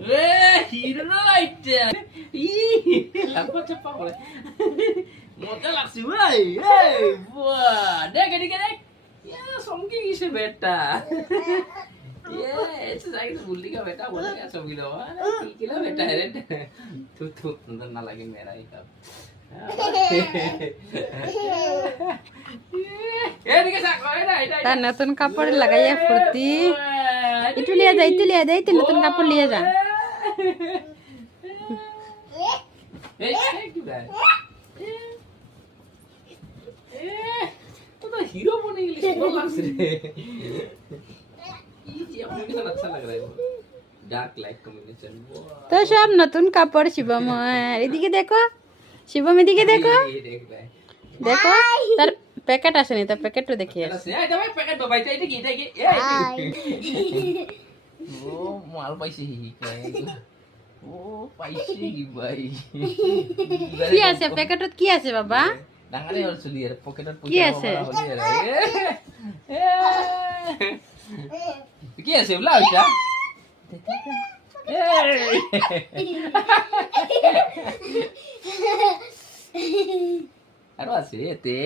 এ hero আইটা লাগবা চাপা করে মজা লাগছে ভাই এই বাহ দেখ এদিকে দেখ সঙ্গে কিসে বেটা ऐसे जाके तो बुल्ली का बेटा बोलेगा सब किलो किलो बेटा है रे तू अंदर ना लगे मेरा ही कब তার নতুন কাপড় লাগাইয়া ফুর্তি একটু লিয়ে যা একটু নতুন কাপড় লিয়ে যা तो हीरो बने के लिए बहुत लगस रे अच्छा लग रहा है डार्क लाइट कॉम्बिनेशन তো সব নতুন কাপড় শিবম এদিকে দেখো শিবম এদিকে দেখো দেখো তার প্যাকেট আসেনি তার প্যাকেটও দেখিয়ে पैकेट भाई এটা কি ও মাল পাইছি ও পাইছি ভাই কি আছে প্যাকেটত কি আছে বাবা ডাঙারে হল চলি আর পকেটত কি আছে কি আছে বলা ওটা আরো আছে এতে